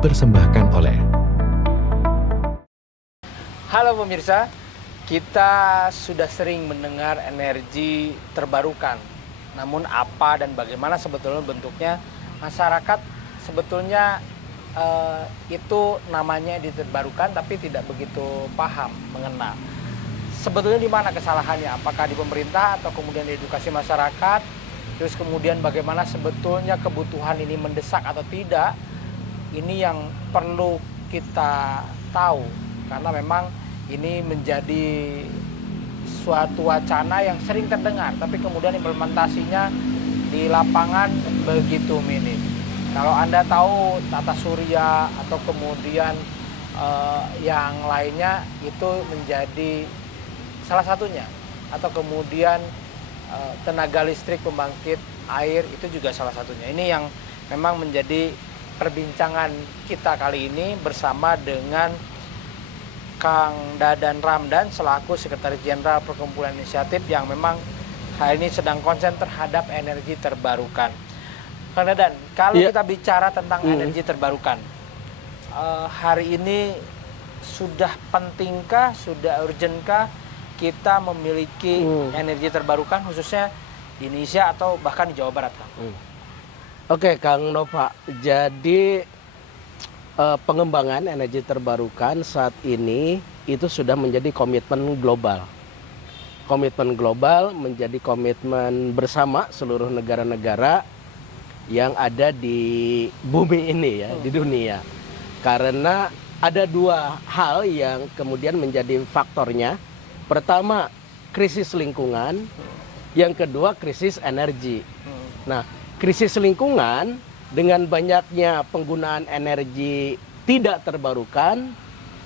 dipersembahkan oleh Halo pemirsa, kita sudah sering mendengar energi terbarukan. Namun apa dan bagaimana sebetulnya bentuknya, masyarakat sebetulnya itu namanya energi terbarukan tapi tidak begitu paham, mengenal. Sebetulnya di mana kesalahannya? Apakah di pemerintah atau kemudian di edukasi masyarakat? Terus kemudian bagaimana sebetulnya kebutuhan ini mendesak atau tidak? Ini yang perlu kita tahu karena memang ini menjadi suatu wacana yang sering terdengar, tapi kemudian implementasinya di lapangan begitu minim. Kalau Anda tahu tata surya atau kemudian yang lainnya itu menjadi salah satunya, atau kemudian tenaga listrik pembangkit air itu juga salah satunya. Ini yang memang menjadi perbincangan kita kali ini bersama dengan Kang Dadan Ramdan selaku Sekretaris Jenderal Perkumpulan Inisiatif yang memang hari ini sedang konsen terhadap energi terbarukan. Kang Dadan, kalau kita bicara tentang energi terbarukan, hari ini sudah pentingkah, sudah urgentkah kita memiliki energi terbarukan khususnya di Indonesia atau bahkan di Jawa Barat, Kang? Oke, Kang Nova. Jadi pengembangan energi terbarukan saat ini itu sudah menjadi komitmen global. Komitmen global menjadi komitmen bersama seluruh negara-negara yang ada di bumi ini ya, di dunia. Karena ada dua hal yang kemudian menjadi faktornya. Pertama, krisis lingkungan. Yang kedua, krisis energi. Nah, krisis lingkungan dengan banyaknya penggunaan energi tidak terbarukan,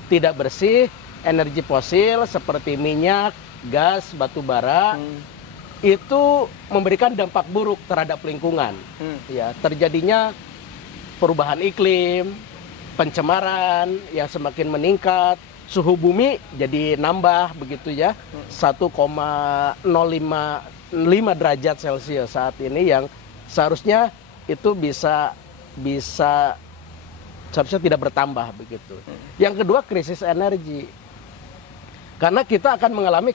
tidak bersih, energi fosil seperti minyak, gas, batu bara, itu memberikan dampak buruk terhadap lingkungan. Ya, terjadinya perubahan iklim, pencemaran yang semakin meningkat, suhu bumi jadi nambah begitu ya, 1,055 derajat Celcius saat ini yang seharusnya itu bisa seharusnya tidak bertambah begitu. Yang kedua, krisis energi. Karena kita akan mengalami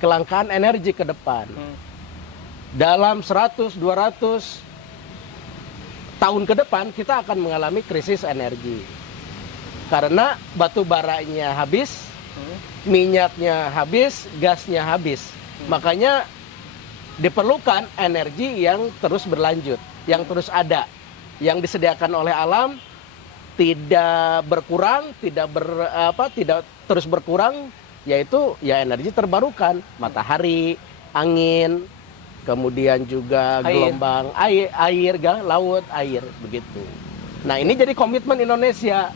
kelangkaan energi ke depan. Dalam 100-200 tahun ke depan kita akan mengalami krisis energi. Karena batu baranya habis, minyaknya habis, gasnya habis. Makanya diperlukan energi yang terus berlanjut, yang terus ada, yang disediakan oleh alam tidak berkurang, tidak terus berkurang, yaitu ya energi terbarukan, matahari, angin, kemudian juga gelombang air, laut, air begitu. Nah, ini jadi komitmen Indonesia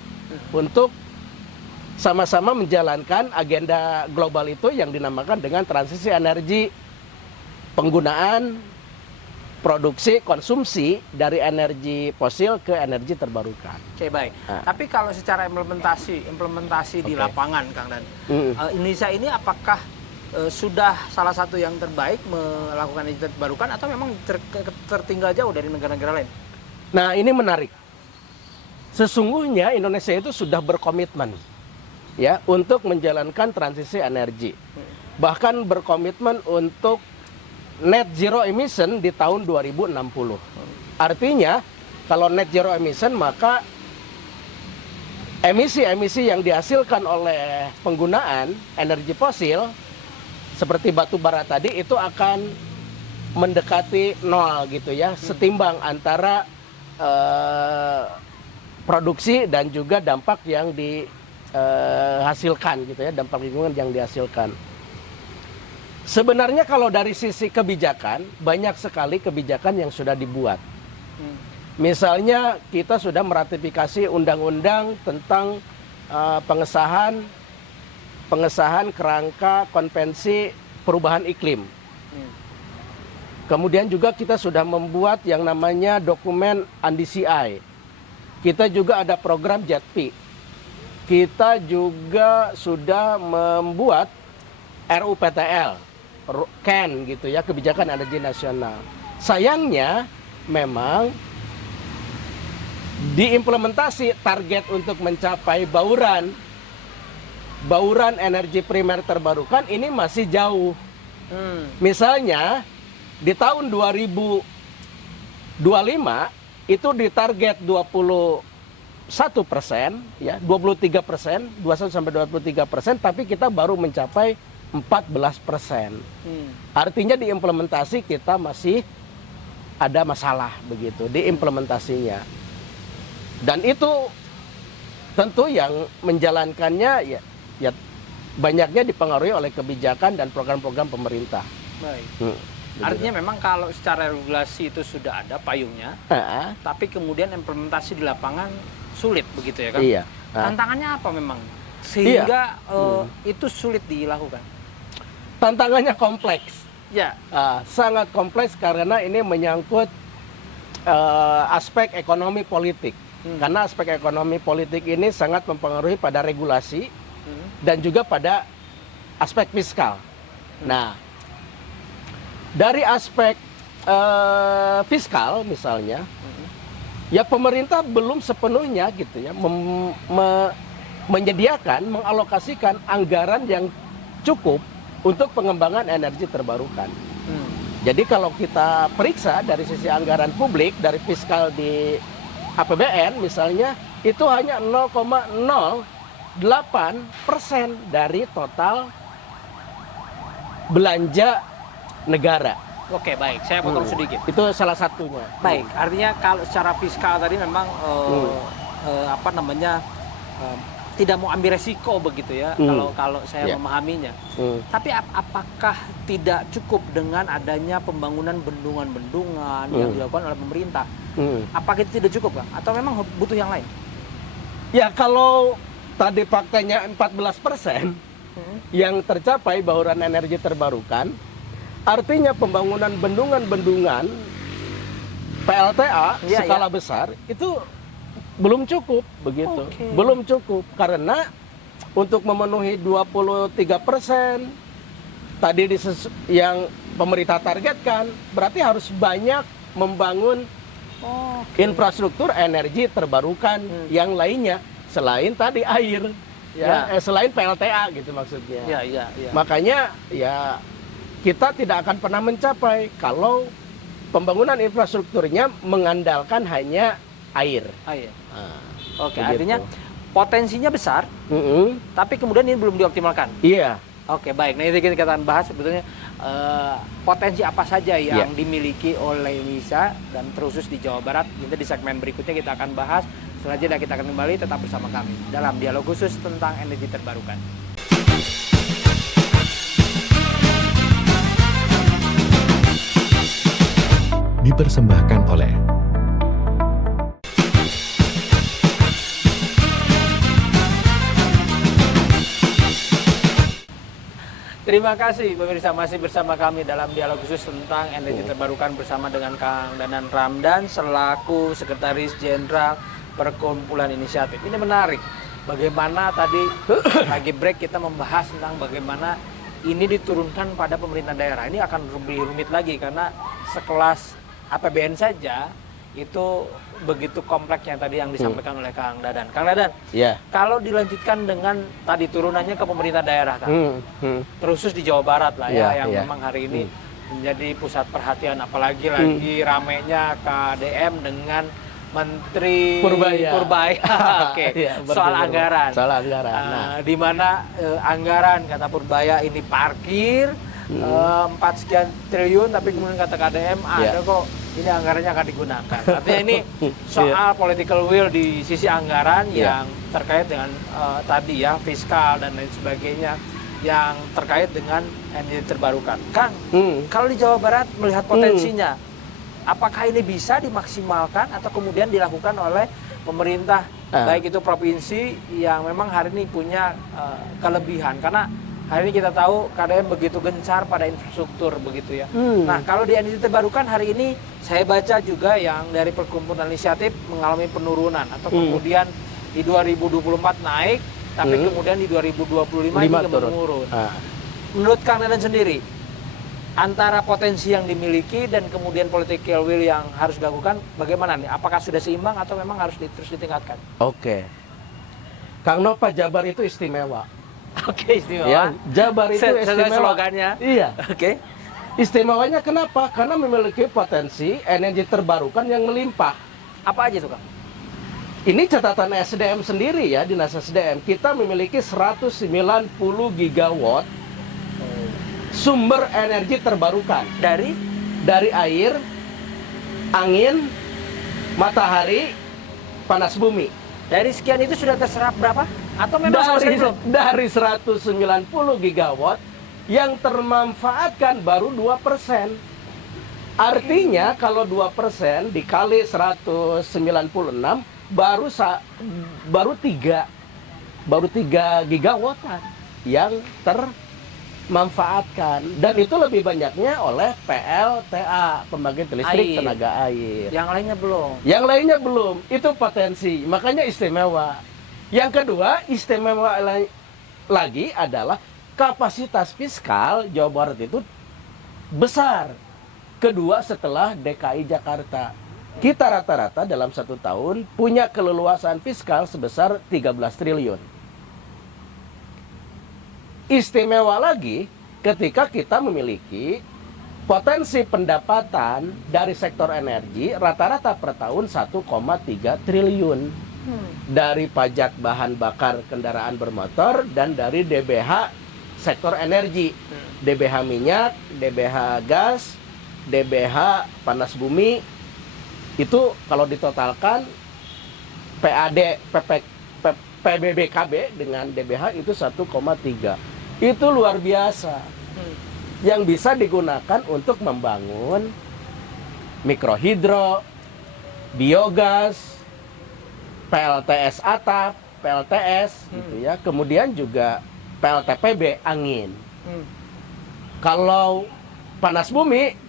untuk sama-sama menjalankan agenda global itu yang dinamakan dengan transisi energi, penggunaan, produksi, konsumsi dari energi fosil ke energi terbarukan. Oke, baik. Tapi kalau secara implementasi di lapangan, Kang Dan, Indonesia ini apakah sudah salah satu yang terbaik melakukan energi terbarukan atau memang tertinggal jauh dari negara-negara lain? Nah, ini menarik. Sesungguhnya Indonesia itu sudah berkomitmen ya untuk menjalankan transisi energi. Bahkan berkomitmen untuk net zero emission di tahun 2060. Artinya kalau net zero emission maka emisi-emisi yang dihasilkan oleh penggunaan energi fosil seperti batu bara tadi itu akan mendekati nol gitu ya, setimbang antara produksi dan juga dampak yang dihasilkan gitu ya, dampak lingkungan yang dihasilkan. Sebenarnya kalau dari sisi kebijakan, banyak sekali kebijakan yang sudah dibuat. Misalnya kita sudah meratifikasi undang-undang tentang pengesahan kerangka konvensi perubahan iklim. Kemudian juga kita sudah membuat yang namanya dokumen NDCI. Kita juga ada program JETP. Kita juga sudah membuat RUPTL. CAN gitu ya, kebijakan energi nasional. Sayangnya memang diimplementasi target untuk mencapai bauran energi primer terbarukan ini masih jauh. Misalnya di tahun 2025 itu ditarget 21%, ya 23%, 21-23%, tapi kita baru mencapai 14%. Artinya diimplementasi kita masih ada masalah begitu diimplementasinya. Dan itu tentu yang menjalankannya ya banyaknya dipengaruhi oleh kebijakan dan program-program pemerintah. Baik. Artinya memang kalau secara regulasi itu sudah ada payungnya, tapi kemudian implementasi di lapangan sulit begitu ya kan? Iya. Tantangannya apa memang sehingga itu sulit dilakukan? Tantangannya kompleks. Ya. Sangat kompleks karena ini menyangkut aspek ekonomi politik. Karena aspek ekonomi politik ini sangat mempengaruhi pada regulasi dan juga pada aspek fiskal. Nah, dari aspek fiskal misalnya, ya pemerintah belum sepenuhnya gitu ya menyediakan, mengalokasikan anggaran yang cukup untuk pengembangan energi terbarukan. Jadi kalau kita periksa dari sisi anggaran publik, dari fiskal di APBN misalnya, itu hanya 0,08% dari total belanja negara. Oke, baik. Saya potong sedikit. Itu salah satunya. Baik, artinya kalau secara fiskal tadi memang tidak mau ambil resiko begitu ya, kalau saya memahaminya. Tapi apakah tidak cukup dengan adanya pembangunan bendungan-bendungan yang dilakukan oleh pemerintah? Apakah itu tidak cukup, Kang? Atau memang butuh yang lain? Ya, kalau tadi faktanya 14% yang tercapai bauran energi terbarukan, artinya pembangunan bendungan-bendungan PLTA skala besar itu belum cukup begitu. Belum cukup karena untuk memenuhi 23% tadi yang pemerintah targetkan, berarti harus banyak membangun infrastruktur energi terbarukan yang lainnya selain tadi air. Selain PLTA gitu maksudnya. Makanya ya kita tidak akan pernah mencapai kalau pembangunan infrastrukturnya mengandalkan hanya air. Oke, artinya potensinya besar, tapi kemudian ini belum dioptimalkan. Iya. Oke, baik. Nah, itu kita akan bahas sebetulnya potensi apa saja yang dimiliki oleh Indonesia dan terusus di Jawa Barat. Nanti di segmen berikutnya kita akan bahas. Selanjutnya kita akan kembali, tetap bersama kami dalam dialog khusus tentang energi terbarukan. Dipersembahkan oleh Terima kasih pemirsa, masih bersama kami dalam dialog khusus tentang energi terbarukan bersama dengan Kang Danan Ramdan selaku Sekretaris Jenderal Perkumpulan Inisiatif. Ini menarik, bagaimana tadi pagi break kita membahas tentang bagaimana ini diturunkan pada pemerintah daerah. Ini akan lebih rumit lagi karena sekelas APBN saja itu begitu kompleks yang tadi yang disampaikan oleh Kang Dadan. Kang Dadan, kalau dilanjutkan dengan tadi turunannya ke pemerintah daerah, Kang, terusus di Jawa Barat lah yang memang hari ini menjadi pusat perhatian, apalagi lagi ramenya KDM dengan Menteri Purbaya. Soal anggaran. Di mana anggaran kata Purbaya ini parkir 4 sekian triliun, tapi kemudian kata KDM ada kok ini anggarannya akan digunakan. Artinya ini soal political will di sisi anggaran yang terkait dengan tadi ya fiskal dan lain sebagainya yang terkait dengan energi terbarukan. Kang, kalau di Jawa Barat melihat potensinya, apakah ini bisa dimaksimalkan atau kemudian dilakukan oleh pemerintah baik itu provinsi yang memang hari ini punya kelebihan? Karena hari ini kita tahu KDM begitu gencar pada infrastruktur begitu ya. Nah, kalau di energi terbarukan hari ini saya baca juga yang dari Perkumpulan Inisiatif mengalami penurunan atau kemudian di 2024 naik, tapi kemudian di 2025 juga menurun. Menurut Kang Dadan sendiri, antara potensi yang dimiliki dan kemudian political will yang harus dilakukan, bagaimana nih? Apakah sudah seimbang atau memang harus terus ditingkatkan? Oke. Kang Nova, Jabar itu istimewa. Oke, istimewa. Ya, Jabar itu Sesuai istimewa. slogannya. Iya. Oke. Istimewanya kenapa? Karena memiliki potensi energi terbarukan yang melimpah. Apa aja tuh, Kang? Ini catatan SDM sendiri ya, Dinas SDM. Kita memiliki 190 gigawatt sumber energi terbarukan. Dari air, angin, matahari, panas bumi. Dari sekian itu sudah terserap berapa? Atau memang sama sekali belum? Dari 190 gigawatt yang termanfaatkan baru 2%. Artinya kalau 2% dikali 196 baru 3 gigawattan yang termanfaatkan, dan itu lebih banyaknya oleh PLTA, pembangkit listrik tenaga air. Yang lainnya belum. Yang lainnya belum. Itu potensi, makanya istimewa. Yang kedua, istimewa lagi adalah kapasitas fiskal Jawa Barat itu besar. Kedua setelah DKI Jakarta. Kita rata-rata dalam 1 tahun punya keleluasaan fiskal sebesar 13 triliun. Istimewa lagi ketika kita memiliki potensi pendapatan dari sektor energi rata-rata per tahun 1,3 triliun. Dari pajak bahan bakar kendaraan bermotor dan dari DBH sektor energi. DBH minyak, DBH gas, DBH panas bumi. Itu kalau ditotalkan PAD, PBBKB dengan DBH itu 1,3. Itu luar biasa. Yang bisa digunakan untuk membangun mikrohidro, biogas, PLTS atap, PLTS gitu ya. Kemudian juga PLTPB angin. Kalau panas bumi,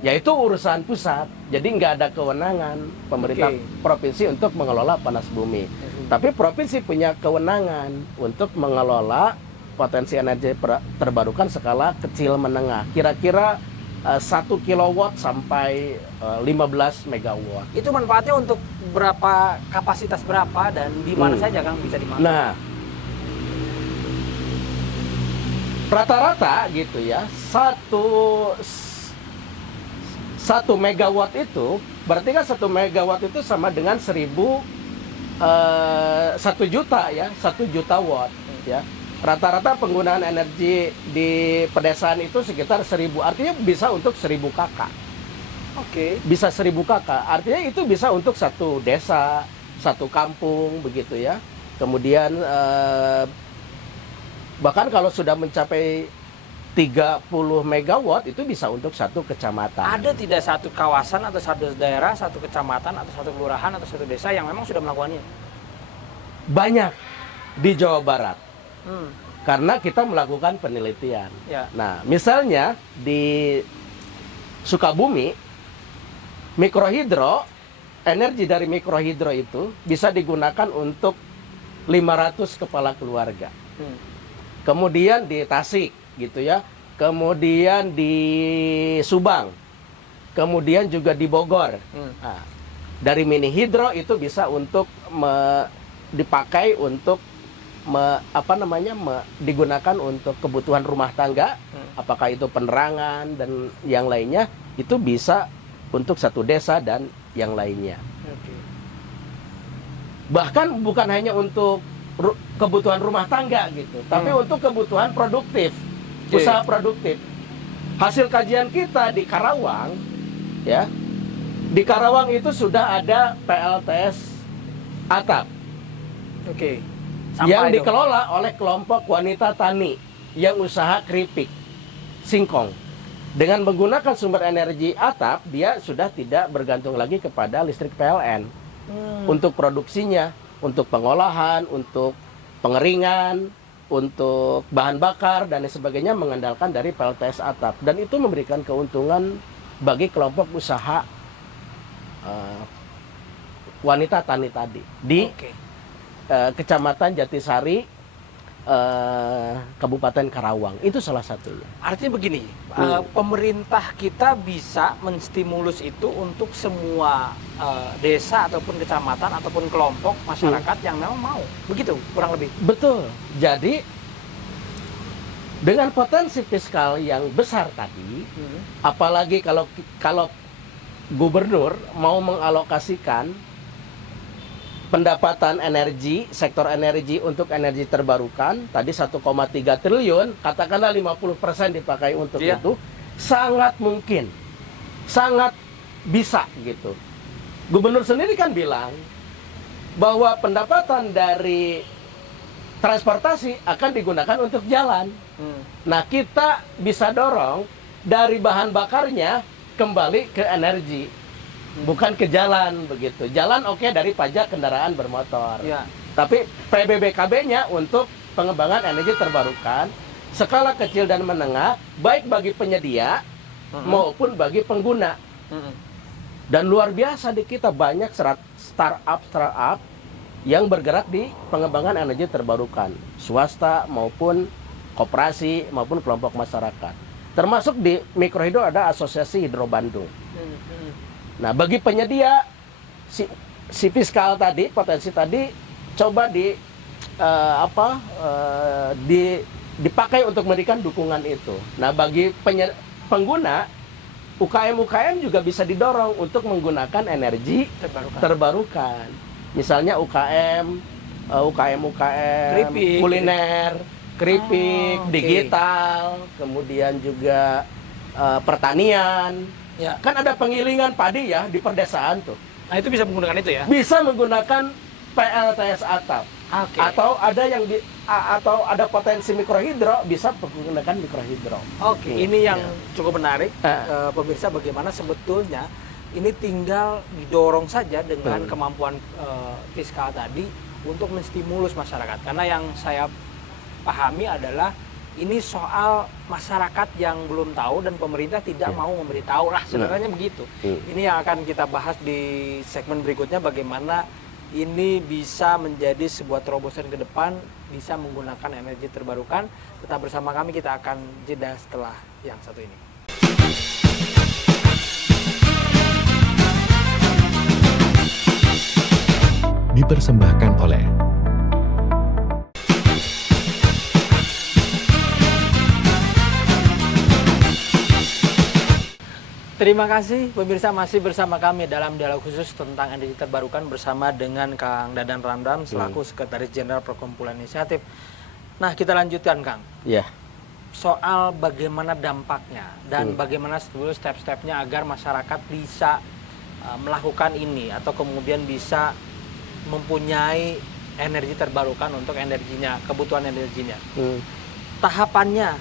yaitu urusan pusat. Jadi nggak ada kewenangan pemerintah provinsi untuk mengelola panas bumi. Tapi provinsi punya kewenangan untuk mengelola potensi energi terbarukan skala kecil menengah. Kira-kira 1 kilowatt sampai 15 megawatt. Itu manfaatnya untuk berapa, kapasitas berapa, dan di mana saja, Kang, bisa dimanfaatkan? Nah, rata-rata gitu ya, 1 megawatt itu berarti kan 1 megawatt itu sama dengan 1 juta ya, 1 juta watt ya. Rata-rata penggunaan energi di pedesaan itu sekitar 1000, artinya bisa untuk 1000 kakak. Bisa 1000 kakak, artinya itu bisa untuk 1 desa, 1 kampung begitu ya. Kemudian bahkan kalau sudah mencapai 30 megawatt itu bisa untuk 1 kecamatan. Ada tidak satu kawasan atau satu daerah, 1 kecamatan atau 1 kelurahan atau 1 desa yang memang sudah melakukannya? Banyak di Jawa Barat. Karena kita melakukan penelitian. Ya. Nah, misalnya di Sukabumi, mikrohidro, energi dari mikrohidro itu bisa digunakan untuk 500 kepala keluarga. Kemudian di Tasik gitu ya, kemudian di Subang, kemudian juga di Bogor. Nah, dari mini hidro itu bisa untuk dipakai untuk digunakan untuk kebutuhan rumah tangga, apakah itu penerangan dan yang lainnya, itu bisa untuk 1 desa dan yang lainnya. Bahkan bukan hanya untuk kebutuhan rumah tangga gitu, tapi untuk kebutuhan produktif, usaha produktif. Hasil kajian kita di Karawang, ya, di Karawang itu sudah ada PLTS atap, yang dikelola oleh kelompok wanita tani yang usaha keripik, singkong. Dengan menggunakan sumber energi atap, dia sudah tidak bergantung lagi kepada listrik PLN untuk produksinya, untuk pengolahan, untuk pengeringan, untuk bahan bakar dan sebagainya, mengandalkan dari PLTS atap. Dan itu memberikan keuntungan bagi kelompok usaha wanita tani tadi di Kecamatan Jatisari, Kabupaten Karawang. Itu salah satunya. Artinya begini, pemerintah kita bisa menstimulus itu untuk semua desa ataupun kecamatan ataupun kelompok masyarakat yang memang mau. Begitu, kurang lebih. Betul. Jadi dengan potensi fiskal yang besar tadi, apalagi kalau gubernur mau mengalokasikan pendapatan energi, sektor energi untuk energi terbarukan, tadi 1,3 triliun, katakanlah 50% dipakai untuk itu, sangat mungkin, sangat bisa gitu. Gubernur sendiri kan bilang bahwa pendapatan dari transportasi akan digunakan untuk jalan. Nah, kita bisa dorong dari bahan bakarnya kembali ke energi. Bukan ke jalan begitu. Jalan oke dari pajak kendaraan bermotor. Ya. Tapi PBBKB-nya untuk pengembangan energi terbarukan skala kecil dan menengah, baik bagi penyedia maupun bagi pengguna. Dan luar biasa di kita banyak startup yang bergerak di pengembangan energi terbarukan, swasta maupun koperasi maupun kelompok masyarakat. Termasuk di Mikrohidro ada Asosiasi Hidro Bandung. Nah, bagi penyedia si fiskal tadi, potensi tadi coba dipakai untuk memberikan dukungan itu. Nah, bagi pengguna UKM juga bisa didorong untuk menggunakan energi terbarukan. Misalnya UKM Keripik, kuliner, keripik, digital, kemudian juga pertanian. Ya. Kan ada penggilingan padi ya di perdesaan tuh. Nah, itu bisa menggunakan itu ya? Bisa menggunakan PLTS atap. Okay. Atau ada atau ada potensi mikrohidro, bisa menggunakan mikrohidro. Oke, ini yang cukup menarik, pemirsa, bagaimana sebetulnya ini tinggal didorong saja dengan kemampuan fiskal tadi untuk menstimulus masyarakat. Karena yang saya pahami adalah ini soal masyarakat yang belum tahu dan pemerintah tidak mau memberitahu lah, sebenarnya begitu. Ini yang akan kita bahas di segmen berikutnya, bagaimana ini bisa menjadi sebuah terobosan ke depan, bisa menggunakan energi terbarukan. Tetap bersama kami, kita akan jeda setelah yang satu ini. Dipersembahkan oleh Terima kasih pemirsa, masih bersama kami dalam dialog khusus tentang energi terbarukan bersama dengan Kang Dadan Ramdan selaku Sekretaris Jenderal Perkumpulan Inisiatif. Nah, kita lanjutkan, Kang. Iya. Soal bagaimana dampaknya dan bagaimana sebetulnya step-stepnya agar masyarakat bisa melakukan ini atau kemudian bisa mempunyai energi terbarukan untuk energinya, kebutuhan energinya. Tahapannya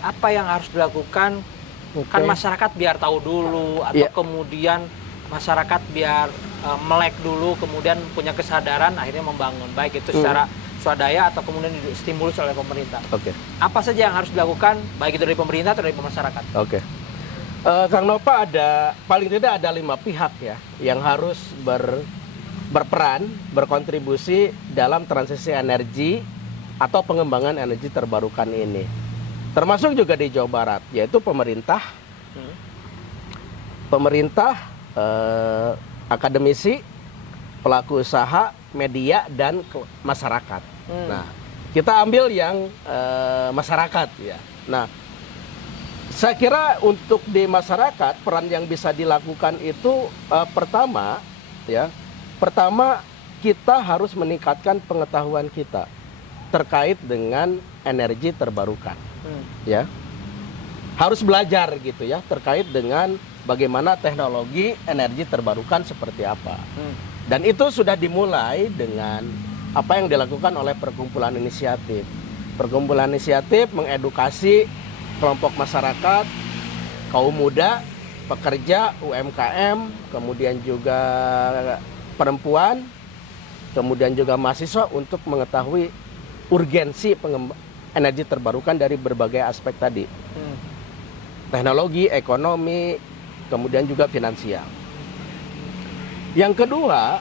apa yang harus dilakukan? Kan masyarakat biar tahu dulu, atau kemudian masyarakat biar melek dulu, kemudian punya kesadaran, akhirnya membangun, baik itu secara swadaya atau kemudian stimulus oleh pemerintah. Apa saja yang harus dilakukan, baik itu dari pemerintah atau dari masyarakat? Kang Nova, paling tidak ada 5 pihak ya yang harus berperan, berkontribusi dalam transisi energi atau pengembangan energi terbarukan ini. Termasuk juga di Jawa Barat, yaitu pemerintah, akademisi, pelaku usaha, media, dan masyarakat. Nah, kita ambil yang masyarakat ya. Nah, saya kira untuk di masyarakat peran yang bisa dilakukan itu pertama kita harus meningkatkan pengetahuan kita terkait dengan energi terbarukan. Ya, harus belajar gitu ya terkait dengan bagaimana teknologi energi terbarukan seperti apa. Dan itu sudah dimulai dengan apa yang dilakukan oleh Perkumpulan Inisiatif. Perkumpulan Inisiatif mengedukasi kelompok masyarakat, kaum muda, pekerja, UMKM, kemudian juga perempuan, kemudian juga mahasiswa untuk mengetahui urgensi energi terbarukan dari berbagai aspek tadi. Teknologi, ekonomi, kemudian juga finansial. Yang kedua,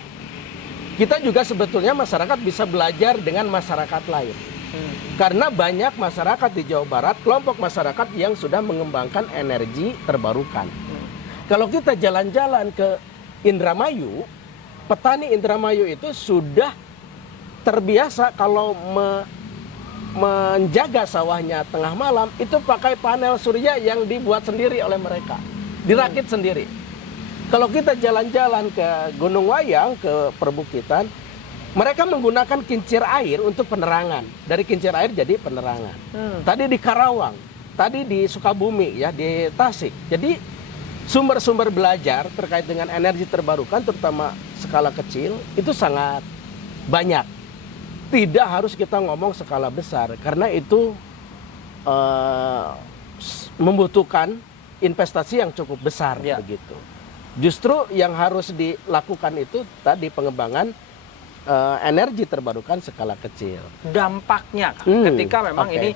kita juga sebetulnya masyarakat bisa belajar dengan masyarakat lain. Karena banyak masyarakat di Jawa Barat, kelompok masyarakat yang sudah mengembangkan energi terbarukan. Kalau kita jalan-jalan ke Indramayu, petani Indramayu itu sudah terbiasa kalau menjaga sawahnya tengah malam, itu pakai panel surya yang dibuat sendiri oleh mereka, dirakit sendiri. Kalau kita jalan-jalan ke Gunung Wayang, ke perbukitan, mereka menggunakan kincir air untuk penerangan. Dari kincir air jadi penerangan. Tadi di Karawang, tadi di Sukabumi, ya, di Tasik. Jadi sumber-sumber belajar terkait dengan energi terbarukan, terutama skala kecil, itu sangat banyak. Tidak harus kita ngomong skala besar, karena itu membutuhkan investasi yang cukup besar, begitu. Justru yang harus dilakukan itu tadi pengembangan energi terbarukan skala kecil. Dampaknya kan, ketika memang ini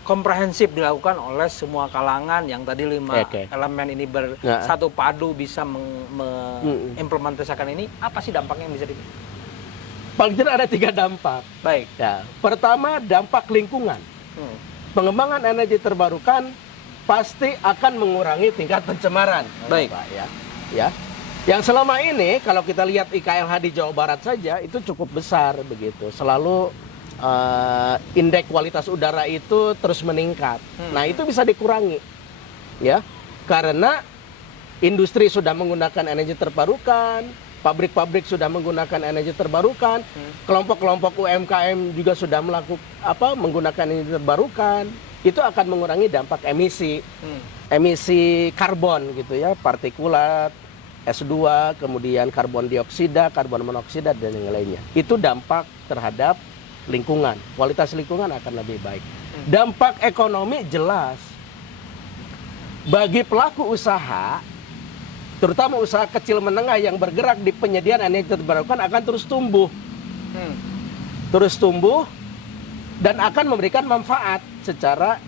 komprehensif dilakukan oleh semua kalangan, yang tadi 5 elemen ini bersatu padu bisa mengimplementasikan ini, apa sih dampaknya yang bisa Paling tidak ada 3 dampak. Baik. Ya. Pertama, dampak lingkungan. Pengembangan energi terbarukan pasti akan mengurangi tingkat pencemaran. Baik. Pak, ya. Yang selama ini kalau kita lihat IKLH di Jawa Barat saja itu cukup besar begitu. Selalu indeks kualitas udara itu terus meningkat. Nah, itu bisa dikurangi. Ya. Karena industri sudah menggunakan energi terbarukan, pabrik-pabrik sudah menggunakan energi terbarukan, kelompok-kelompok UMKM juga sudah menggunakan energi terbarukan. Itu akan mengurangi dampak emisi, emisi karbon gitu ya, partikulat, S2, kemudian karbon dioksida, karbon monoksida, dan yang lainnya. Itu dampak terhadap lingkungan, kualitas lingkungan akan lebih baik. Dampak ekonomi jelas, bagi pelaku usaha, terutama usaha kecil menengah yang bergerak di penyediaan energi terbarukan akan terus tumbuh. Terus tumbuh dan akan memberikan manfaat secara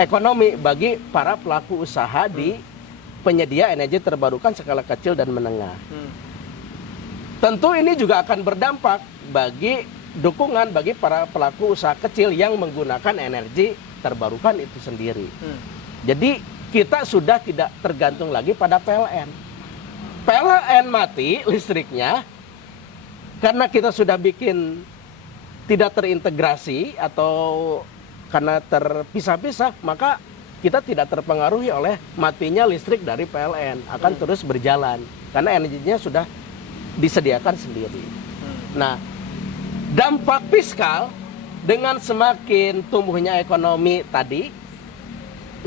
ekonomi bagi para pelaku usaha di penyedia energi terbarukan skala kecil dan menengah. Tentu ini juga akan berdampak bagi dukungan bagi para pelaku usaha kecil yang menggunakan energi terbarukan itu sendiri. Jadi kita sudah tidak tergantung lagi pada PLN. PLN mati listriknya karena kita sudah bikin tidak terintegrasi atau karena terpisah-pisah, maka kita tidak terpengaruhi oleh matinya listrik dari PLN, akan terus berjalan karena energinya sudah disediakan sendiri. Nah, dampak fiskal dengan semakin tumbuhnya ekonomi tadi,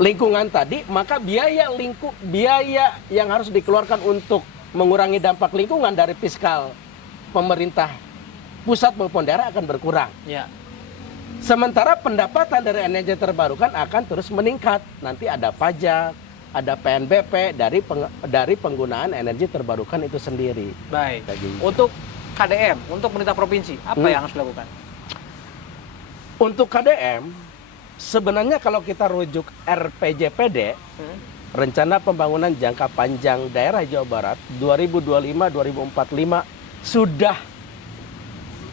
lingkungan tadi, maka biaya yang harus dikeluarkan untuk mengurangi dampak lingkungan dari fiskal pemerintah pusat maupun daerah akan berkurang. Ya. Sementara pendapatan dari energi terbarukan akan terus meningkat. Nanti ada pajak, ada PNBP dari penggunaan energi terbarukan itu sendiri. Baik. Untuk KDM, untuk pemerintah provinsi, apa yang harus dilakukan? Untuk KDM, sebenarnya kalau kita rujuk RPJPD, Rencana Pembangunan Jangka Panjang Daerah Jawa Barat 2025-2045 sudah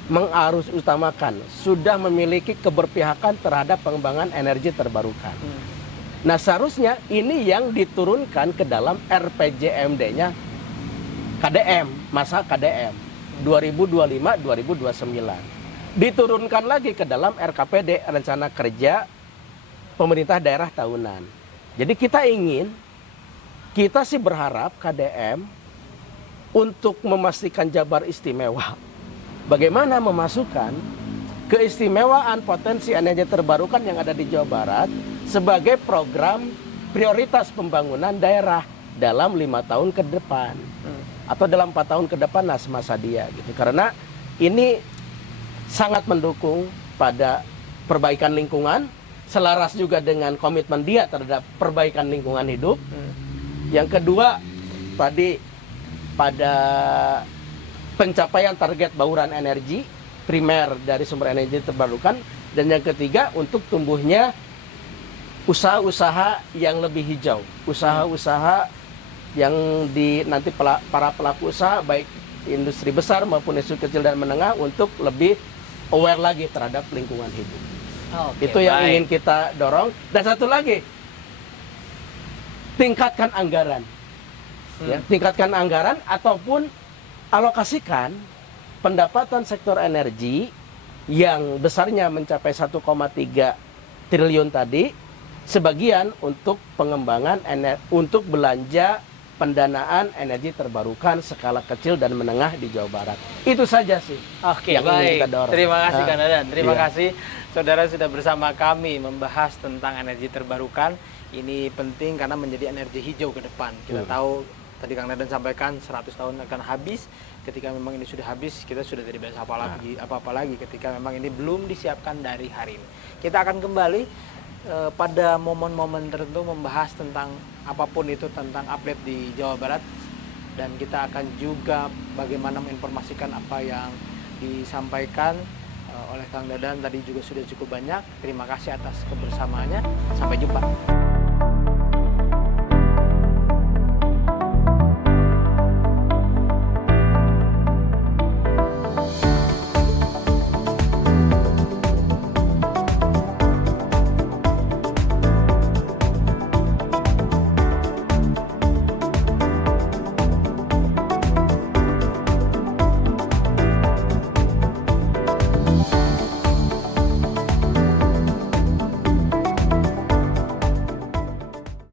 mengarus utamakan, sudah memiliki keberpihakan terhadap pengembangan energi terbarukan. Nah, seharusnya ini yang diturunkan ke dalam RPJMD-nya KDM, masa KDM 2025-2029. Diturunkan lagi ke dalam RKPD, Rencana Kerja Pemerintah Daerah Tahunan. Jadi kita sih berharap KDM untuk memastikan Jabar istimewa. Bagaimana memasukkan keistimewaan potensi energi terbarukan yang ada di Jawa Barat sebagai program prioritas pembangunan daerah dalam 5 tahun ke depan atau dalam 4 tahun ke depan masa dia gitu. Karena ini sangat mendukung pada perbaikan lingkungan, selaras juga dengan komitmen dia terhadap perbaikan lingkungan hidup. Yang kedua, tadi pada pencapaian target bauran energi primer dari sumber energi terbarukan, dan yang ketiga untuk tumbuhnya usaha-usaha yang lebih hijau, usaha-usaha yang nanti para pelaku usaha baik industri besar maupun industri kecil dan menengah untuk lebih aware lagi terhadap lingkungan hidup. Oke, Itu yang baik. ingin kita dorong. Dan satu lagi, tingkatkan anggaran. Ya, tingkatkan anggaran ataupun alokasikan pendapatan sektor energi yang besarnya mencapai 1,3 triliun tadi, sebagian untuk pengembangan untuk belanja pendanaan energi terbarukan skala kecil dan menengah di Jawa Barat. Itu saja sih. Oke, yang ingin baik. kita dorong. Terima kasih Kang Dadan. Terima Iya. kasih saudara sudah bersama kami membahas tentang energi terbarukan. Ini penting karena menjadi energi hijau ke depan. Kita tahu tadi Kang Dadan sampaikan 100 tahun akan habis. Ketika memang ini sudah habis, kita sudah tidak bisa apa-apa lagi ketika memang ini belum disiapkan dari hari ini. Kita akan kembali pada momen-momen tertentu membahas tentang apapun itu tentang update di Jawa Barat, dan kita akan juga bagaimana menginformasikan apa yang disampaikan oleh Kang Dadan tadi juga sudah cukup banyak. Terima kasih atas kebersamaannya. Sampai jumpa.